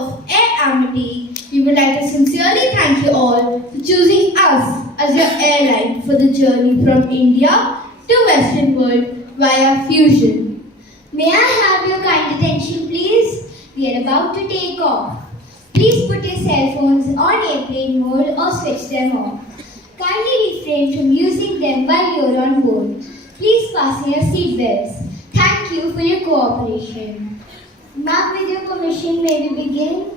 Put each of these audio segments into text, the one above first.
of Air Amity, we would like to sincerely thank you all for choosing us as your airline for the journey from India to Western world via Fusion. May I have your kind attention, please? We are about to take off. Please put your cell phones on airplane mode or switch them off. Kindly refrain from using them while you are on board. Please fasten your seatbelts. Thank you for your cooperation. Ma'am, with your permission, may we begin?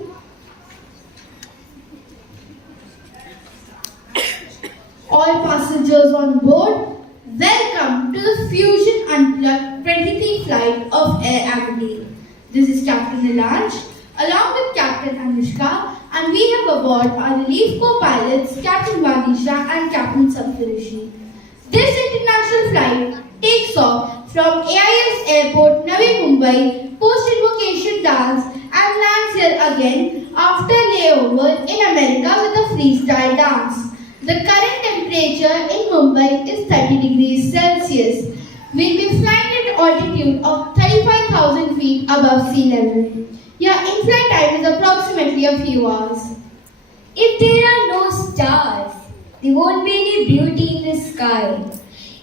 All passengers on board, welcome to the Fusion Unplugged 23 flight of Air Amity. This is Captain Nilansh, along with Captain Anushka, and we have aboard our relief co-pilots Captain Vanisha and Captain Saptarishi. This international flight takes off from AIS Airport, Navi Mumbai, post-invocation dance and lands here again after layover in America with a freestyle dance. The current temperature in Mumbai is 30 degrees Celsius. We'll be flying at altitude of 35,000 feet above sea level. Your in-flight time is approximately a few hours. If there are no stars, there won't be any beauty in the sky.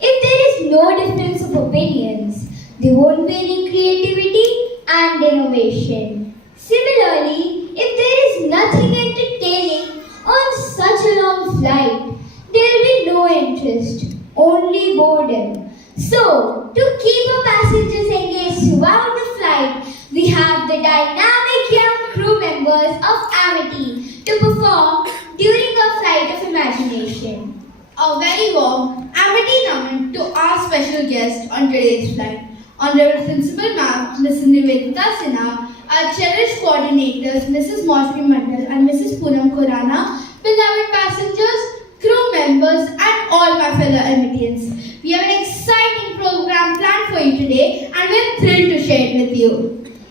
If there is no difference of opinions, there won't be any creativity and innovation. Similarly, if there is nothing entertaining on such a long flight, there will be no interest, only boredom. So, to keep our passengers engaged throughout the flight, we have the dynamic young crew members of Amity to perform during our flight of imagination. A very warm Amity naman to our special guest on today's flight. Honorable Principal Ma'am, Mrs. Nivedita Sinha, our cherished coordinators, Mrs. Moshmi Mandal and Mrs. Poonam Khurana, beloved passengers, crew members and all my fellow Amitians. We have an exciting program planned for you today and we are thrilled to share it with you.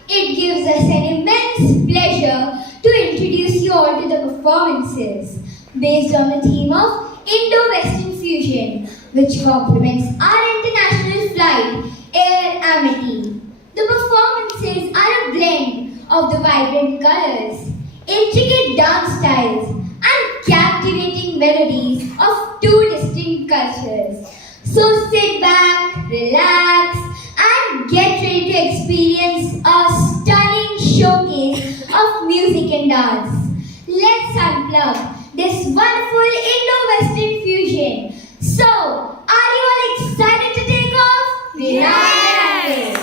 It gives us an immense pleasure to introduce you all to the performances based on the theme of Indo-Western fusion, which complements our international flight, Air Amity. The performances are a blend of the vibrant colors, intricate dance styles, and captivating melodies of two distinct cultures. So sit back, relax, and get ready to experience a stunning showcase of music and dance. Let's unplug this wonderful Indo-Western fusion. So, are you all excited to take off? We are ready.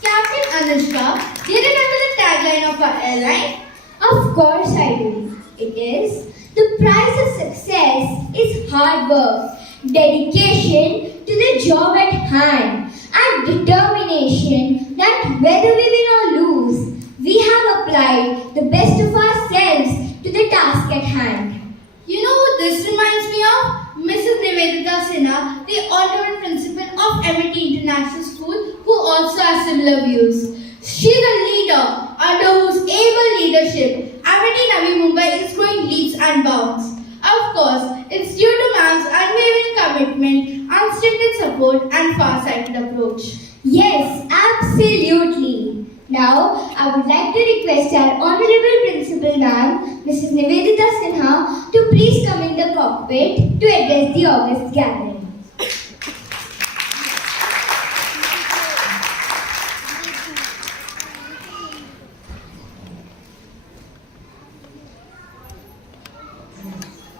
Captain Anushka, do you remember the tagline of our airline? Of course I do. It is, the price of success is hard work, dedication to the job at hand, and determination that whether we win or lose, we have applied the best of ourselves to the task at hand. You know who this reminds me of? Mrs. Nivedita Sinha, the Honorable Principal of Amity International School, who also has similar views. She's a leader under whose able leadership Amity Navi Mumbai is growing leaps and bounds. Of course, it's due to ma'am's unwavering commitment, unstinted support and far-sighted approach. Yes, absolutely. Now, I would like to request our Honorable Principal Ma'am, Mrs. Nivedita Sinha, to please come in the cockpit to address the August gathering.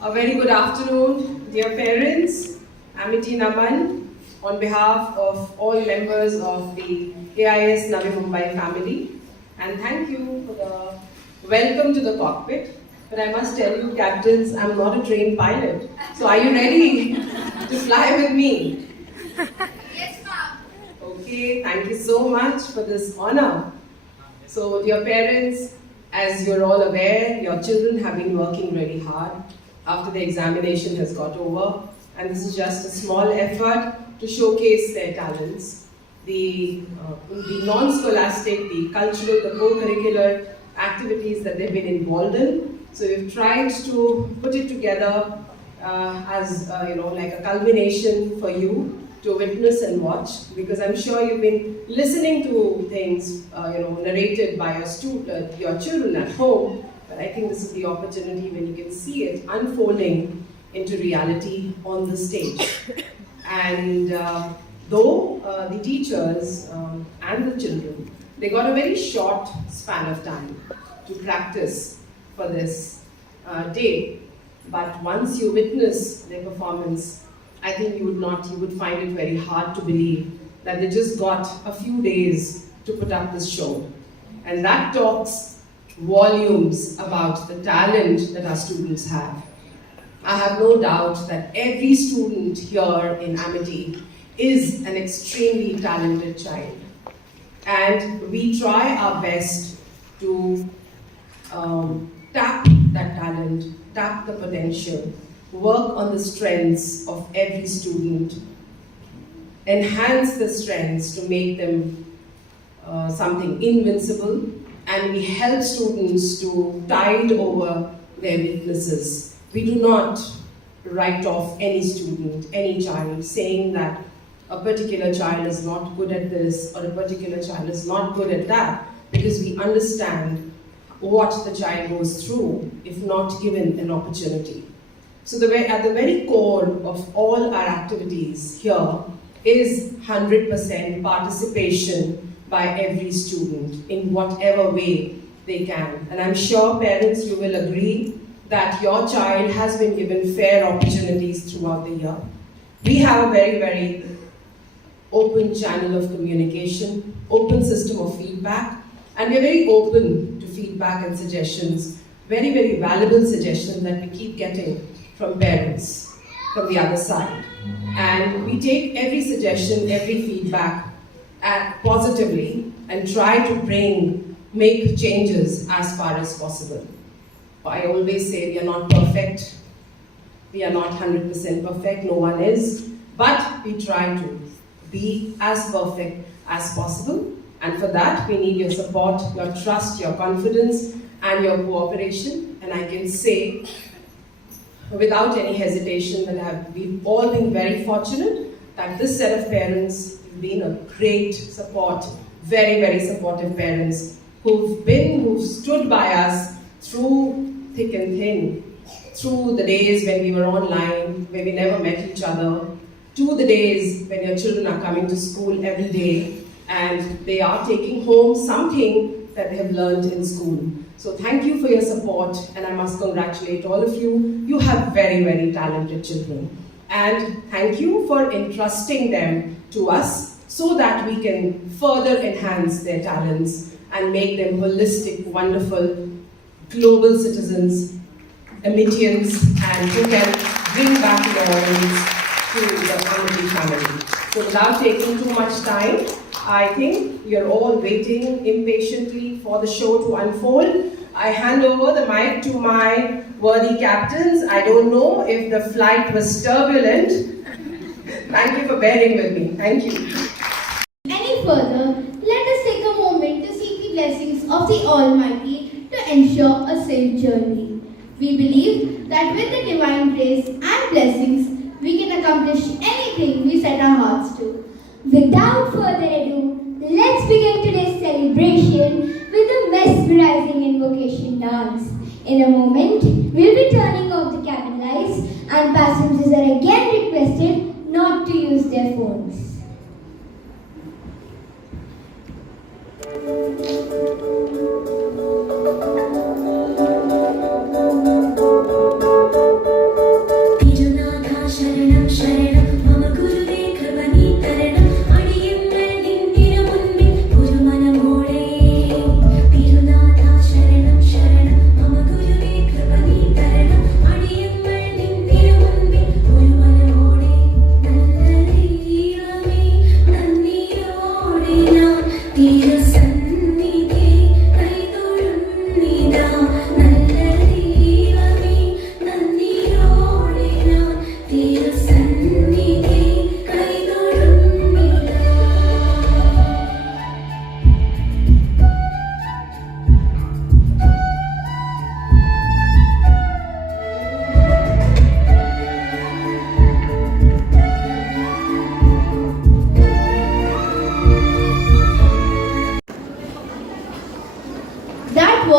A very good afternoon, dear parents, Amity Naman, on behalf of all members of the AIS Navi Mumbai family, and thank you for the welcome to the cockpit. But I must tell you, captains, I'm not a trained pilot. So are you ready to fly with me? Yes, ma'am. Okay, thank you so much for this honor. So, dear parents, as you're all aware, your children have been working really hard after the examination has got over, and this is just a small effort to showcase their talents. The non-scholastic, the cultural, the co-curricular activities that they've been involved in. So we've tried to put it together as like a culmination for you to witness and watch, because I'm sure you've been listening to things, narrated by your children at home. But I think this is the opportunity when you can see it unfolding into reality on the stage. And though the teachers and the children, they got a very short span of time to practice for this day. But once you witness their performance, I think you would find it very hard to believe that they just got a few days to put up this show. And that talks volumes about the talent that our students have. I have no doubt that every student here in Amity is an extremely talented child. And we try our best to tap that talent, tap the potential, work on the strengths of every student, enhance the strengths to make them something invincible, and we help students to tide over their weaknesses. We do not write off any student, any child, saying that a particular child is not good at this or a particular child is not good at that, because we understand what the child goes through if not given an opportunity. So at the very core of all our activities here is 100% participation by every student in whatever way they can. And I'm sure parents, you will agree that your child has been given fair opportunities throughout the year. We have a very, very open channel of communication, open system of feedback, and we're very open to feedback and suggestions, very, very valuable suggestions that we keep getting from parents, from the other side. And we take every suggestion, every feedback positively and try to make changes as far as possible. I always say we are not perfect. We are not 100% perfect, no one is. But we try to be as perfect as possible. And for that, we need your support, your trust, your confidence, and your cooperation. And I can say, without any hesitation, that we've all been very fortunate that this set of parents have been a great support, very, very supportive parents who've stood by us through thick and thin, through the days when we were online, where we never met each other, to the days when your children are coming to school every day and they are taking home something that they have learned in school. So thank you for your support, and I must congratulate all of you. You have very, very talented children. And thank you for entrusting them to us so that we can further enhance their talents and make them holistic, wonderful, global citizens, Amitians, and who can bring back Lawrence to the Amity family. So without taking too much time, I think you're all waiting impatiently for the show to unfold. I hand over the mic to my worthy captains. I don't know if the flight was turbulent. Thank you for bearing with me. Thank you. Any further, let us take a moment to seek the blessings of the Almighty to ensure a safe journey. We believe that with the divine grace and blessings, we can accomplish anything we set our hearts to. Without further ado, let's begin today's celebration with a mesmerizing invocation dance. In a moment, we'll be turning off the cabin lights and passengers are again requested not to use their phones. Guru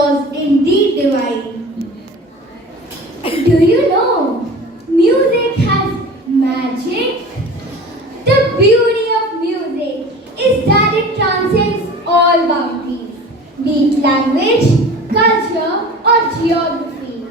was indeed divine. Do you know, music has magic? The beauty of music is that it transcends all boundaries, be it language, culture, or geography.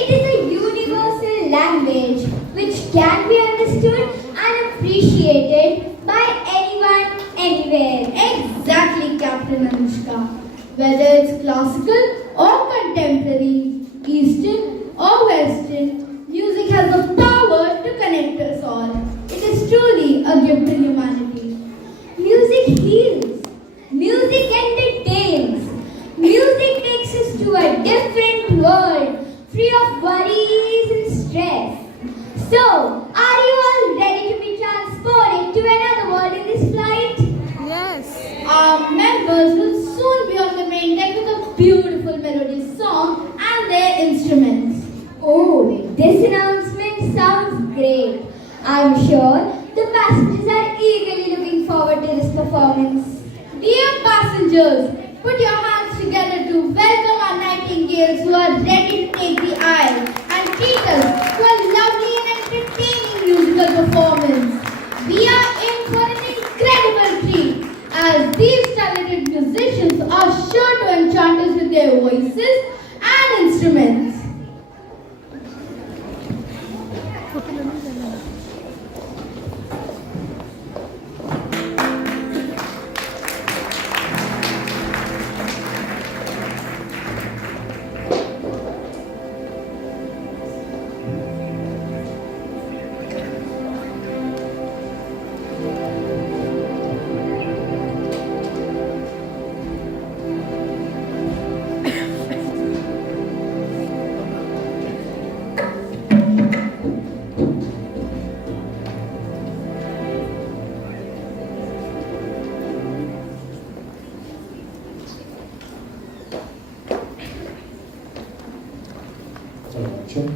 It is a universal language which can be understood and appreciated by anyone, anywhere. Exactly, Captain Anushka. Whether it's classical or contemporary, Eastern or Western, music has the power to connect us all. It is truly a gift to humanity. Music heals. Music entertains. Music takes us to a different world, free of worries and stress. So, are you all ready to be transported to another world in this flight? Our members will soon be on the main deck with a beautiful melodious song and their instruments. Oh, this announcement sounds great. I'm sure the passengers are eagerly looking forward to this performance. Dear passengers, put your hands together to welcome our nightingales who are ready to take the aisle and treat us to a lovely and entertaining musical performance. We are in for an incredible treat as these talented musicians are sure to enchant us with their voices and instruments. Sure.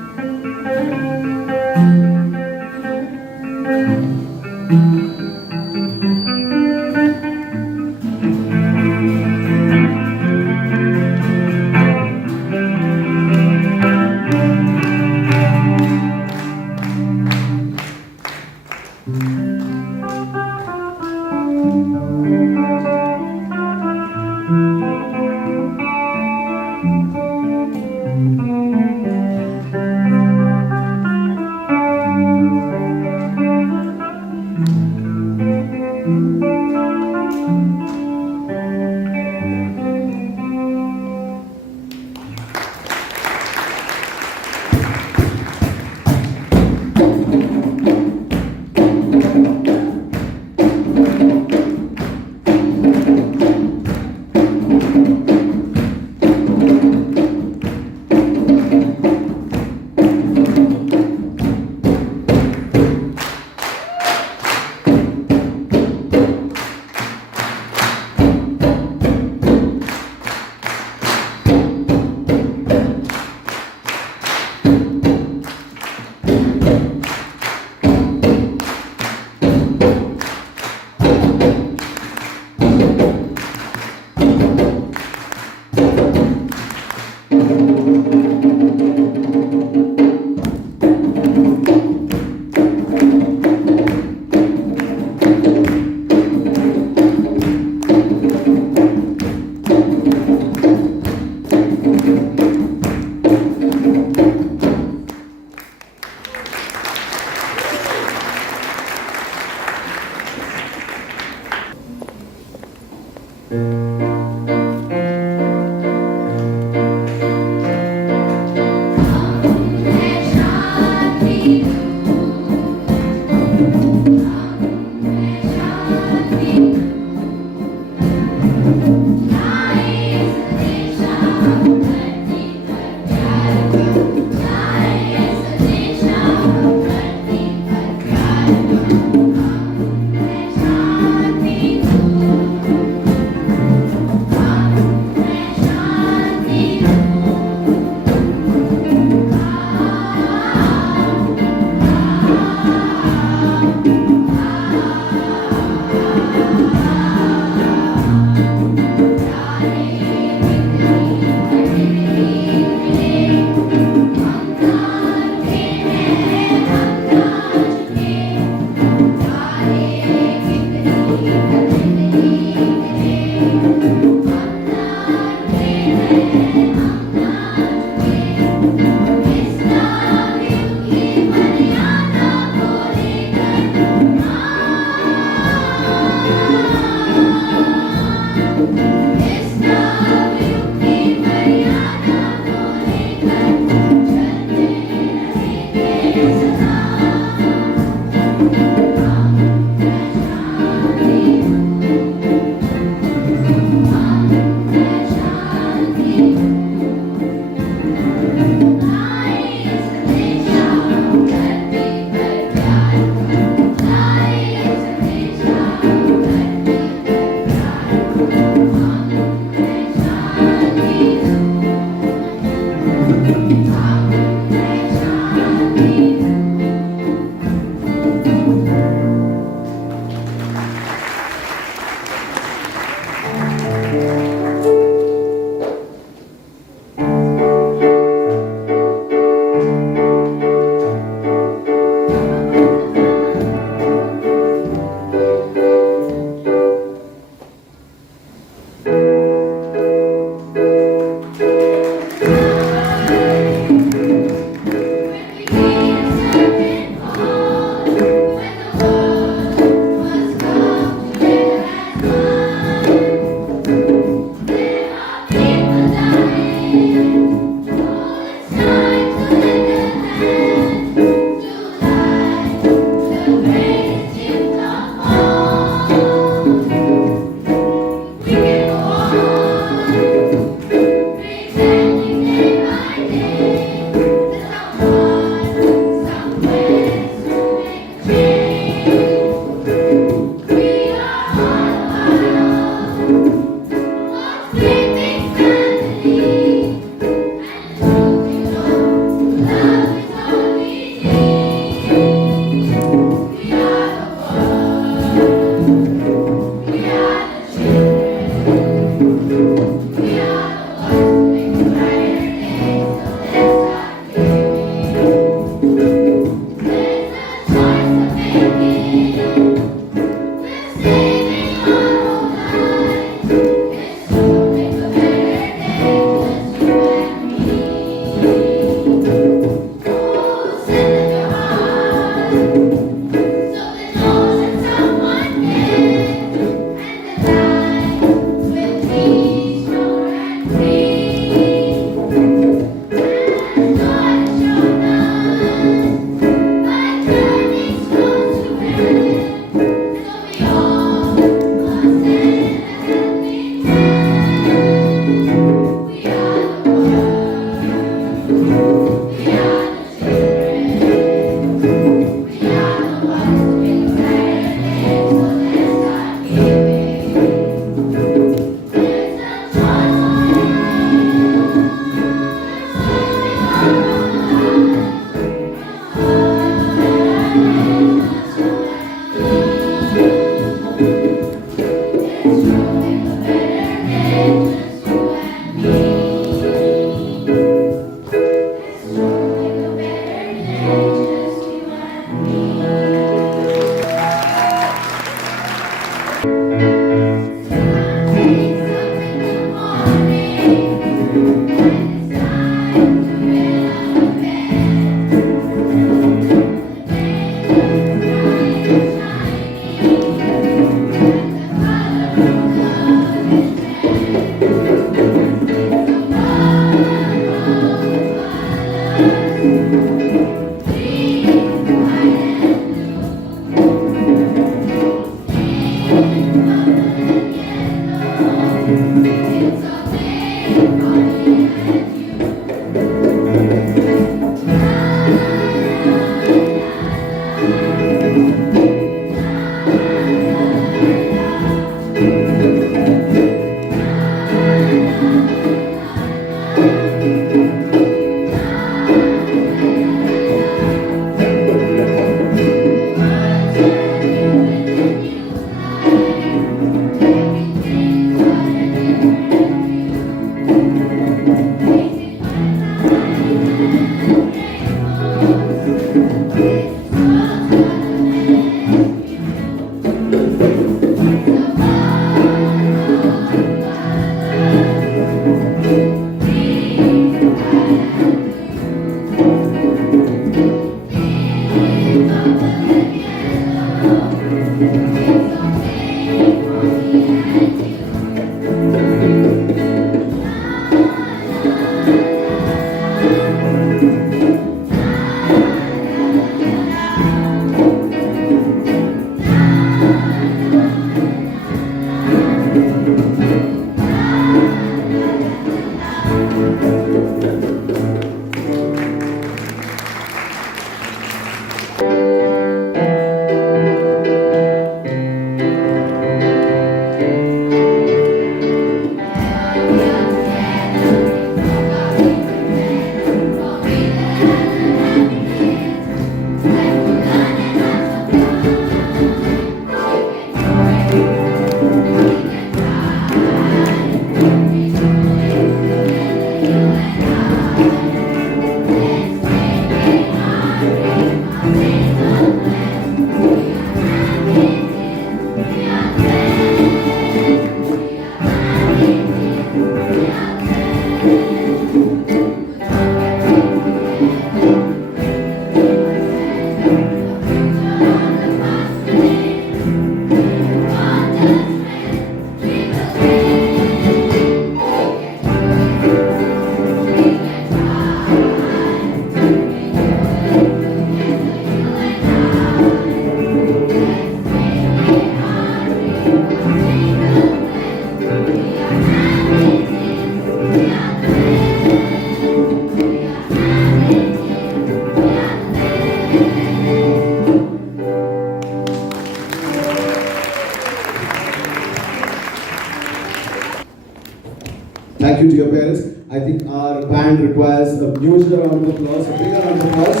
Thank you to your parents. I think our band requires a huge round of applause, a bigger round of applause.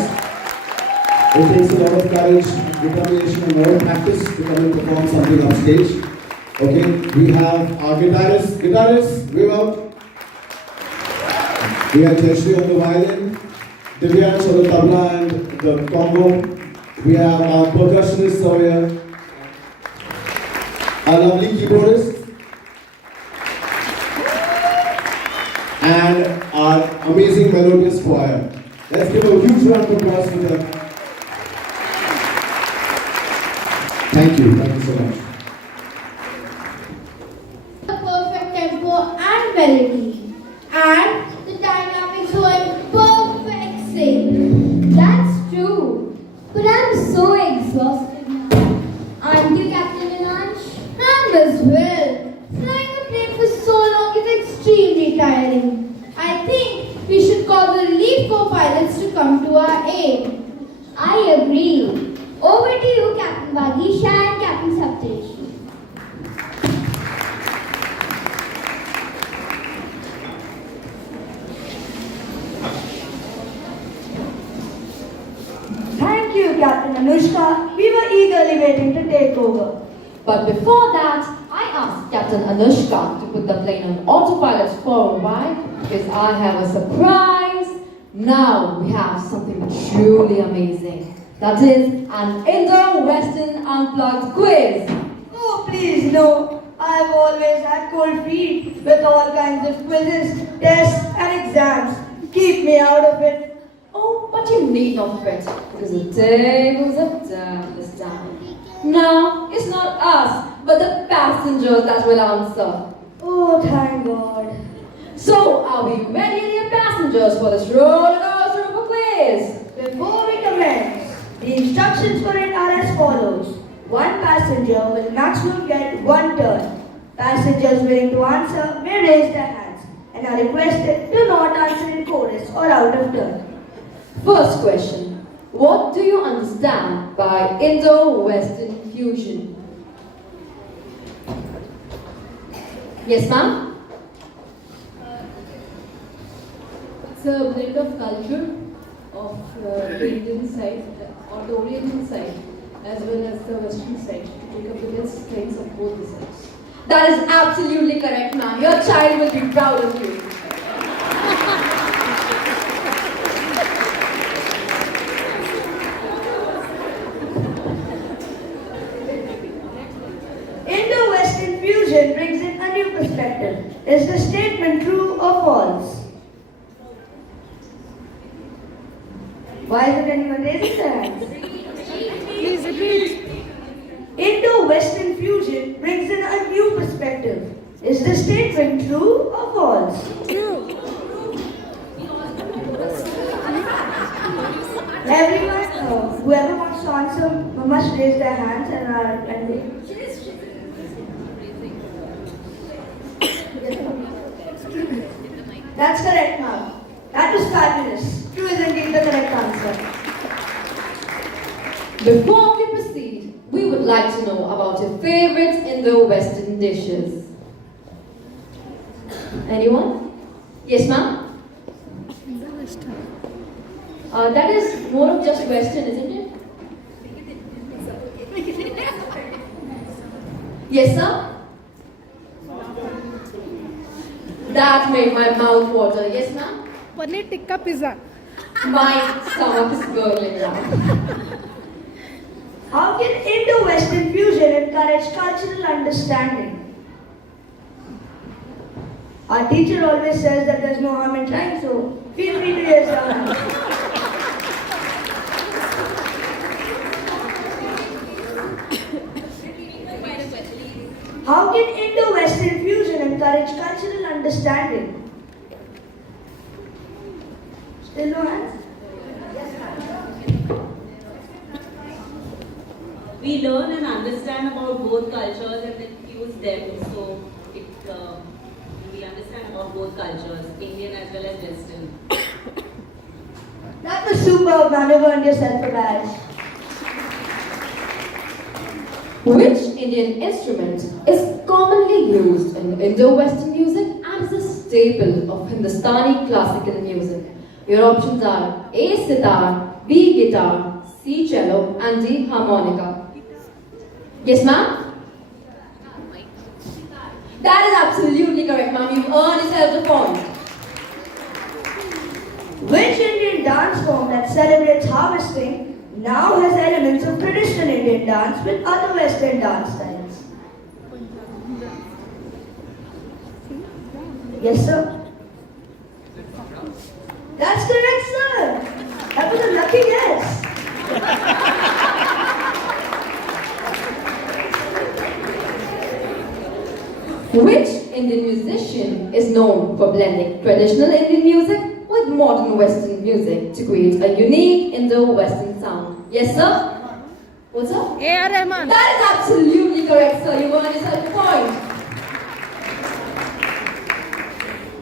It takes a lot of courage, determination, and a lot of practice to come and perform something on stage. Okay, we have our guitarists, wave out. We have Jeshri on the violin, Divyansh on the tabla and the congo. We have our percussionist over here, our lovely keyboardist, and our amazing melodious choir. Let's give a huge round of applause for them. Thank you so much. The perfect tempo and melody, and the dynamics were in perfect sync. That's true. But I'm so exhausted now. Aren't you, Captain Elange? And as well, flying a plane for so long is extremely tiring. I think we should call the relief co-pilots to come to our aid. I agree. Over to you, Captain Vagisha and Captain Saptaresh. Thank you, Captain Anushka. We were eagerly waiting to take over. But before that, I asked Captain Anushka to put the plane on autopilot for a while because I have a surprise. Now we have something truly amazing. That is an Indo-Western unplugged quiz. Oh, please, no. I've always had cold feet with all kinds of quizzes, tests, and exams. Keep me out of it. Oh, but you need not fret because the tables are turned this time. Now, it's not us, but the passengers that will answer. Oh, thank God. So, are we ready, dear passengers, for this roller coaster of a quiz? Before we commence, the instructions for it are as follows. One passenger will maximum get one turn. Passengers willing to answer may raise their hands and are requested to not answer in chorus or out of turn. First question. What do you understand by Indo-Western fusion? Yes, ma'am? It's a blend of culture of the Indian side or the Oriental side as well as the Western side to take up the best strengths of both the sides. That is absolutely correct, ma'am. Your child will be proud of you. Indo-Western fusion brings in a new perspective. Is the statement true or false? Why isn't anyone raising their hands? Please repeat. Indo-Western fusion brings in a new perspective. Is the statement true or false? True. Everyone, whoever wants to answer must raise their hands That's correct, ma'am. That was fabulous. True is indeed the correct answer. Before we proceed, we would like to know about your favorite Indo-Western dishes. Anyone? Yes, ma'am? That is more of just Western, isn't it? Yes, sir? That made my mouth water. Yes, ma'am? Paneer tikka pizza. My stomach is gurgling now. How can Indo-Western fusion encourage cultural understanding? Our teacher always says that there's no harm in trying, so feel free to raise your hand. How can Indo-Western fusion encourage cultural understanding? Still no hands? We learn and understand about both cultures and then fuse them. So we understand about both cultures, Indian as well as Western. That was superb, man. You've earned yourself a badge. Which Indian instrument is commonly used in Indo-Western music and is a staple of Hindustani classical music? Your options are A. Sitar, B. Guitar, C. Cello and D. Harmonica. Yes, ma'am? That is absolutely correct, ma'am. You've earned yourself a point. Which Indian dance form that celebrates harvesting now has elements of traditional Indian dance with other Western dance styles? Yes, sir. That's correct, sir. That was a lucky guess. Which Indian musician is known for blending traditional Indian music with modern Western music to create a unique Indo-Western sound? Yes, sir? What's up? A.R. Rahman. That is absolutely correct, sir. You earned yourself a point.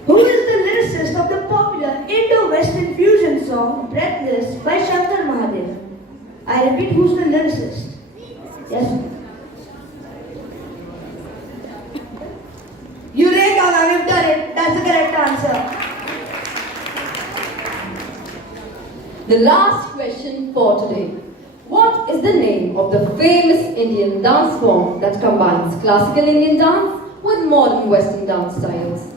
Who is the lyricist of the popular Indo-Western fusion song Breathless by Shankar Mahadev? I repeat, who's the lyricist? Yes. Eureka, ma'am, you've done it. That's the correct answer. The last question for today. What is the name of the famous Indian dance form that combines classical Indian dance with modern Western dance styles?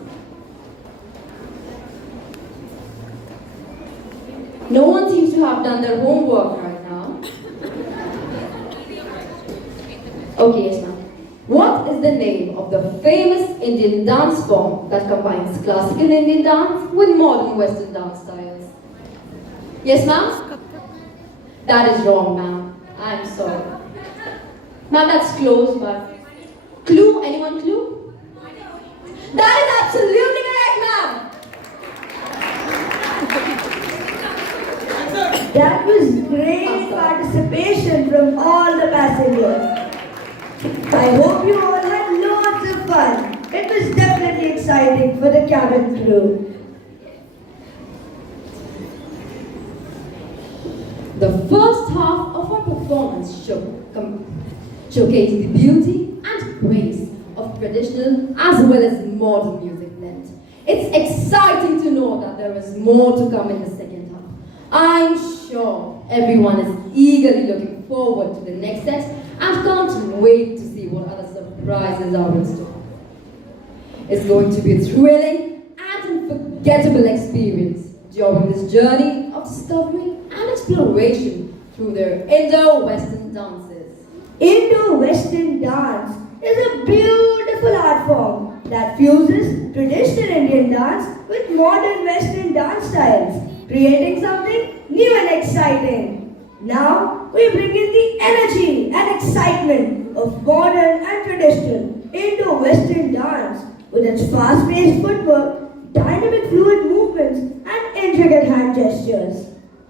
No one seems to have done their homework right now. Okay, yes, ma'am. What is the name of the famous Indian dance form that combines classical Indian dance with modern Western dance styles? Yes, ma'am? That is wrong, ma'am. I'm sorry. Ma'am, that's close, but... Clue? Anyone clue? That is absolutely correct, ma'am! That was great participation from all the passengers. I hope you all had lots of fun. it was definitely exciting for the cabin crew. The first half of our performance showcased the beauty and grace of traditional as well as modern music blend. It's exciting to know that there is more to come in the second half. I'm sure everyone is eagerly looking forward to the next set and can't wait to see what other surprises are in store. It's going to be a thrilling and unforgettable experience during this journey of discovery and exploration through their Indo-Western dances. Indo-Western dance is a beautiful art form that fuses traditional Indian dance with modern Western dance styles, creating something new and exciting. Now we bring in the energy and excitement of modern and traditional Indo-Western dance with its fast-paced footwork, dynamic fluid movements, and intricate hand gestures.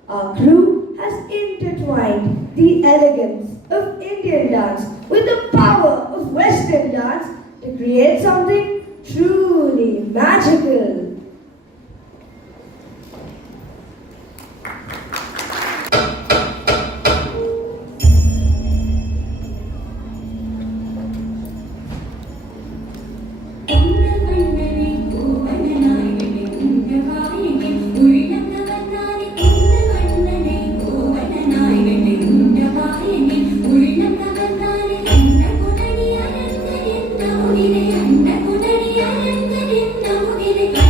Our crew has intertwined the elegance of Indian dance with the power of Western dance to create something truly magical. Thank you.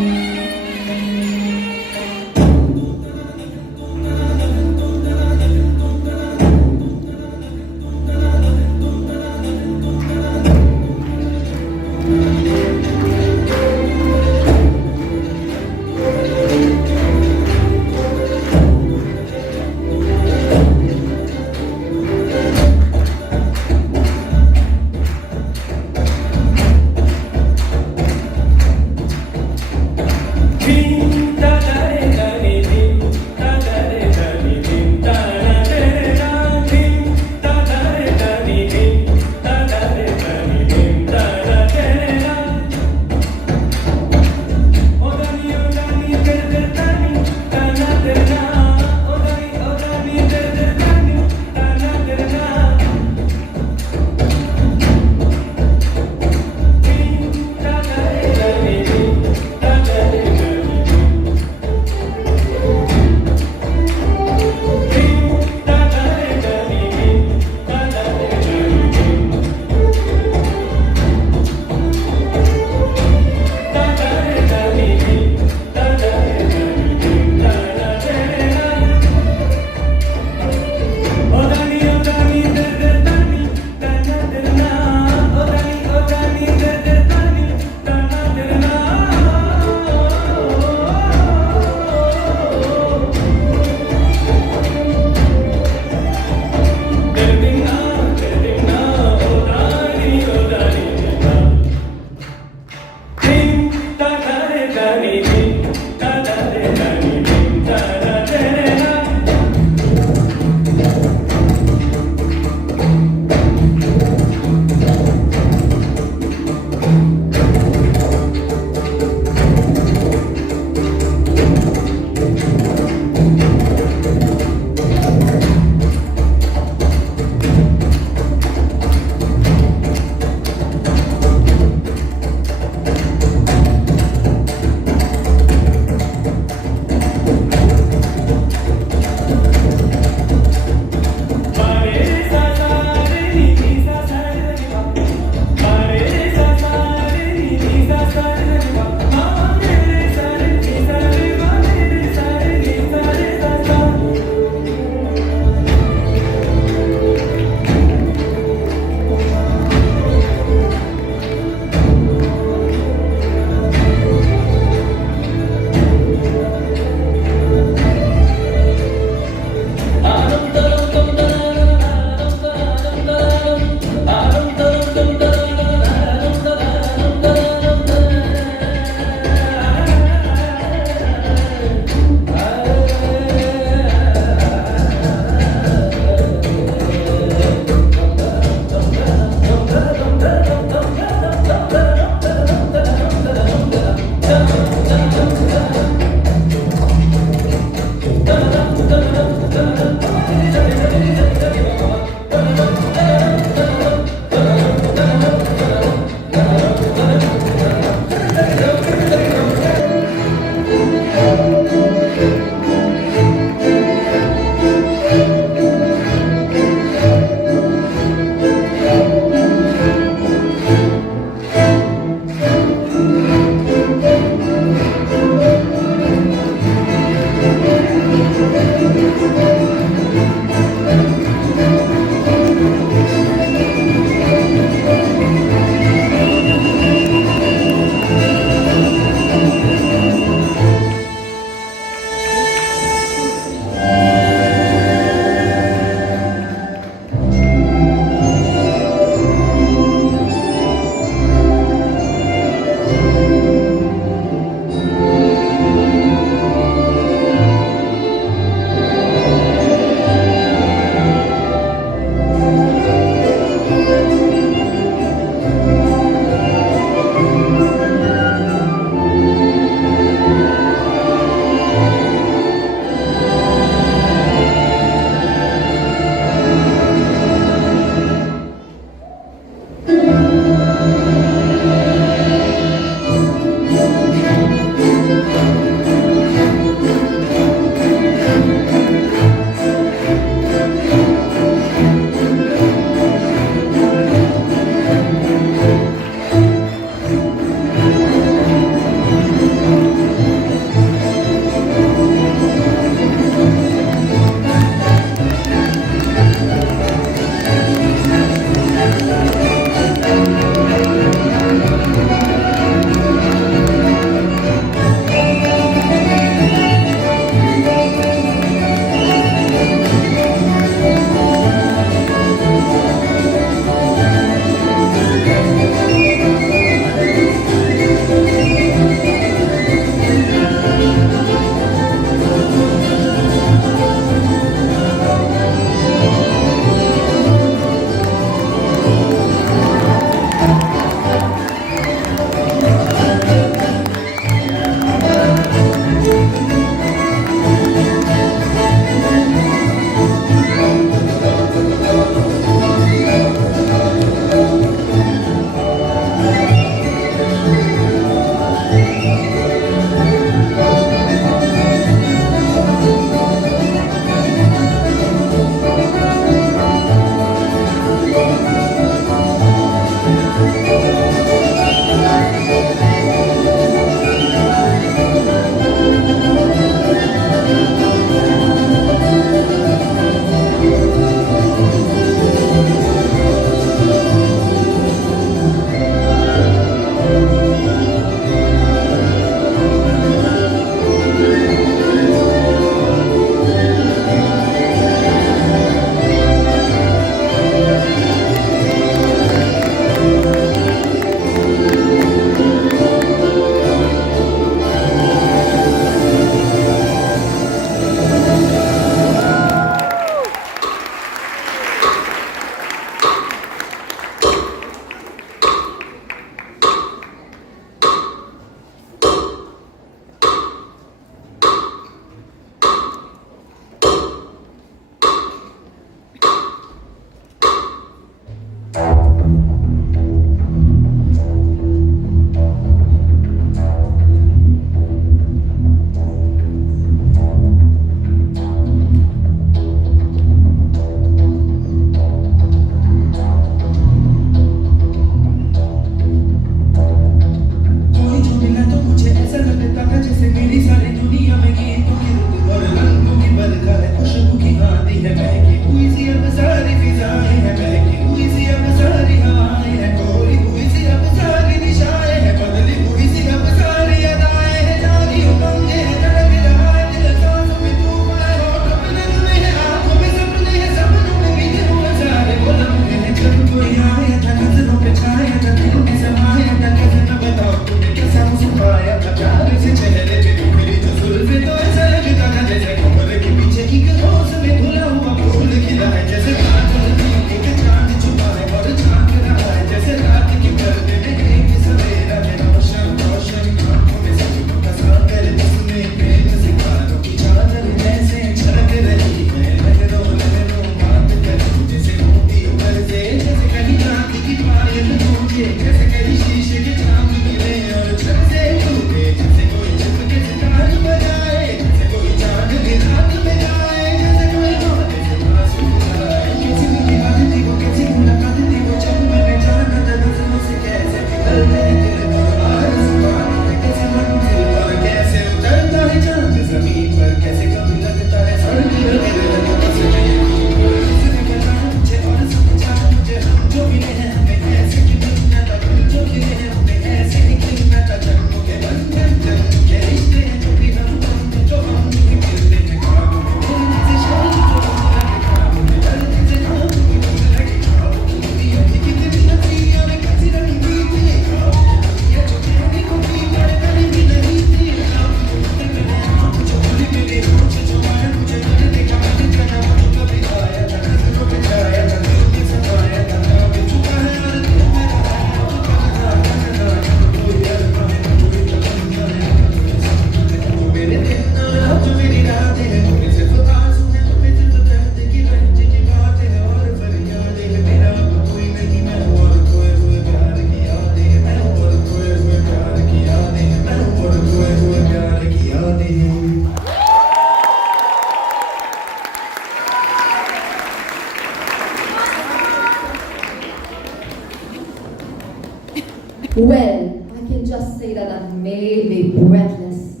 Well, I can just say that that made me breathless.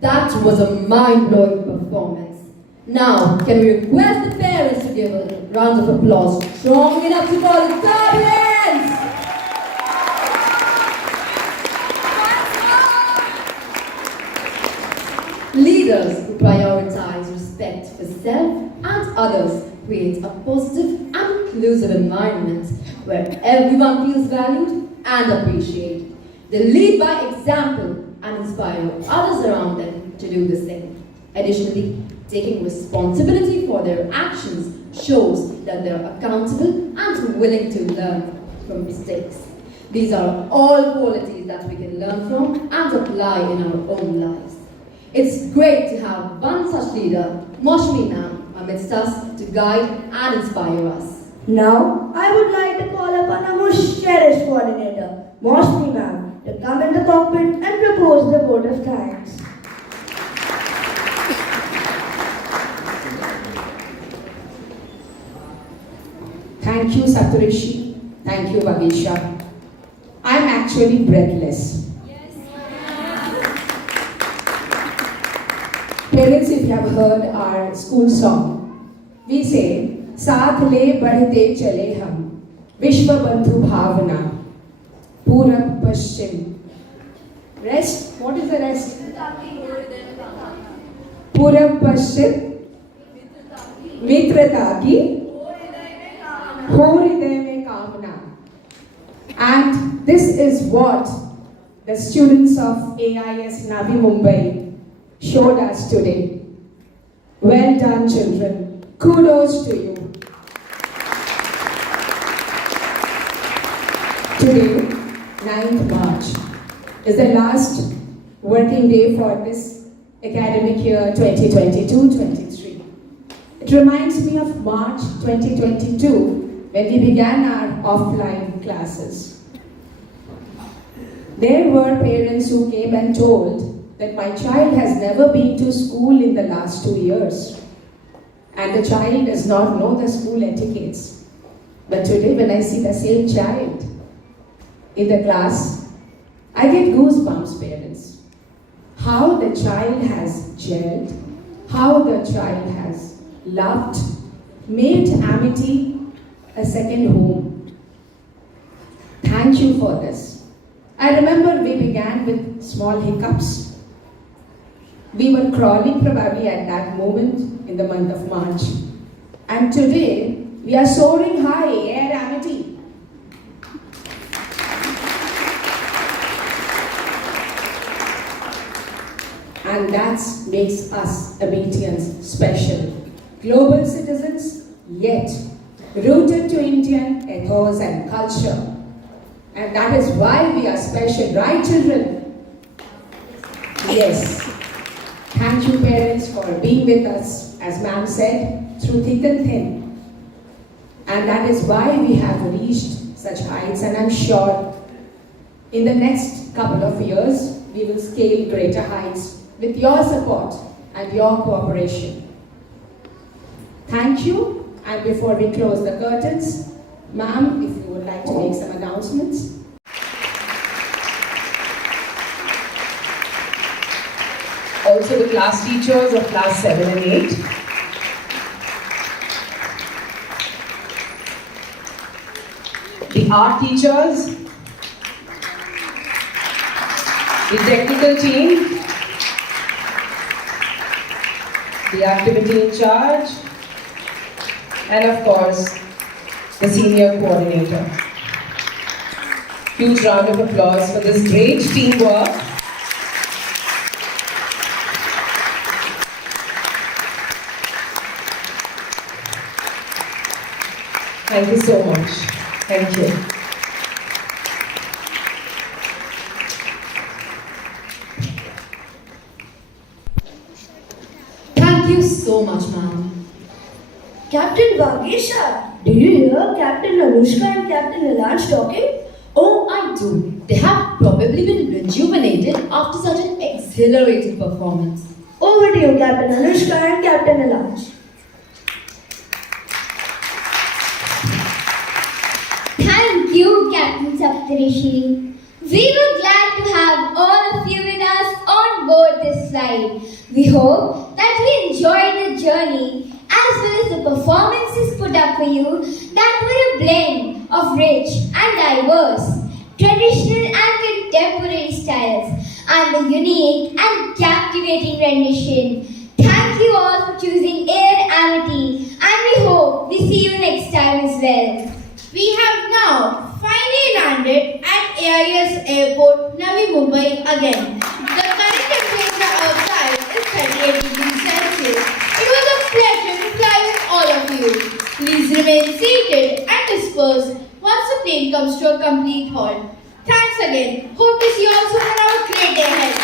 That was a mind-blowing performance. Now, can we request the parents to give a round of applause strong enough to call the audience? Leaders who prioritize respect for self and others create a positive and inclusive environment where everyone feels valued and appreciated. They lead by example and inspire others around them to do the same. Additionally, taking responsibility for their actions shows that they're accountable and willing to learn from mistakes. These are all qualities that we can learn from and apply in our own lives. It's great to have one such leader, Moshmi ma'am, amidst us to guide and inspire us. Now, I would like to call upon our most cherished coordinator, Moshmi ma'am, to come in the cockpit and propose the vote of thanks. Thank you, Saturishi. Thank you, Vagisha. I'm actually breathless. Parents, if you have heard our school song, we say, Saath le badhte chale hum, Vishwa Bandhu Bhavana, Purab Paschim. Rest? What is the rest? Purab Paschim, Mitrata ki, Ho Hriday mein Kamna. And this is what the students of AIS Navi Mumbai showed us today. Well done, children. Kudos to you. Today, 9th March, is the last working day for this academic year 2022-23. It reminds me of March 2022 when we began our offline classes. There were parents who came and told that my child has never been to school in the last 2 years and the child does not know the school etiquettes. But today when I see the same child in the class, I get goosebumps, parents. How the child has gelled, how the child has loved, made Amity a second home. Thank you for this. I remember we began with small hiccups. We were crawling probably at that moment in the month of March. And today, we are soaring high, Air Amity. And that makes us Amityans special. Global citizens, yet rooted to Indian ethos and culture. And that is why we are special, right, children? Yes. Thank you, parents, for being with us, as ma'am said, through thick and thin. And that is why we have reached such heights, and I'm sure in the next couple of years, we will scale greater heights with your support and your cooperation. Thank you, and before we close the curtains, ma'am, if you would like to make some announcements. Also the class teachers of class 7 and 8. The art teachers, the technical team, the activity in charge, and of course, the senior coordinator. Huge round of applause for this great teamwork. Thank you so much. Thank you. Thank you so much, ma'am. Captain Vagisha, do you hear Captain Anushka and Captain Nilansh talking? Oh, I do. They have probably been rejuvenated after such an exhilarating performance. Over to you, Captain Anushka and Captain Nilansh. Thank you, Captain Saptarishi. We were glad to have all of you with us on board this flight. We hope that you enjoyed the journey as well as the performances put up for you that were a blend of rich and diverse, traditional and contemporary styles, and a unique and captivating rendition. Thank you all for choosing Air Amity, and we hope we see you next time as well. We have now finally landed at AIS Airport, Navi Mumbai again. The current temperature outside is 38 degrees Celsius. It was a pleasure to fly with all of you. Please remain seated and disperse once the plane comes to a complete halt. Thanks again. Hope to see you all soon and have a great day ahead.